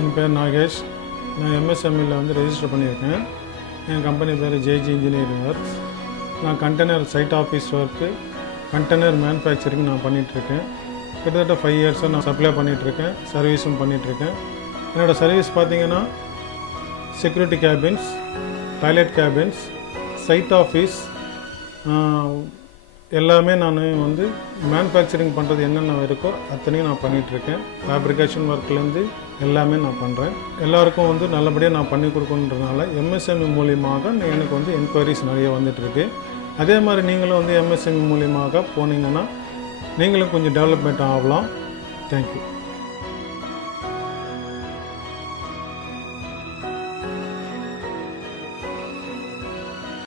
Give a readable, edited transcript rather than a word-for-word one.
என் பேர் நாகேஷ். நான் எம்எஸ்எம்இல வந்து ரெஜிஸ்டர் பண்ணியிருக்கேன். என் கம்பெனி பேர் ஜேஜி இன்ஜினியரிங் ஒர்க்ஸ். நான் container side office work, container manufacturing நான் பண்ணிகிட்ருக்கேன். கிட்டத்தட்ட 5 இயர்ஸாக நான் சப்ளை பண்ணிகிட்ருக்கேன், சர்வீஸும் பண்ணிகிட்ருக்கேன். என்னோடய சர்வீஸ் பார்த்திங்கன்னா security cabins, toilet cabins, side office எல்லாமே நான் வந்து மேனுஃபேக்சரிங் பண்ணுறது என்னென்ன இருக்கோ அத்தனையும் நான் பண்ணிகிட்ருக்கேன். ஃபேப்ரிகேஷன் ஒர்க்லேருந்து எல்லாமே நான் பண்ணுறேன். எல்லாருக்கும் வந்து நல்லபடியாக நான் பண்ணி கொடுக்கணுன்றதுனால எம்எஸ்எம்இ மூலியமாக எனக்கு வந்து என்கொயரிஸ் நிறைய வந்துட்டுருக்கு. அதே மாதிரி நீங்களும் வந்து எம்எஸ்எம்இ மூலியமாக போனீங்கன்னா நீங்களும் கொஞ்சம் டெவலப்மெண்ட் ஆகலாம். தேங்க்யூ.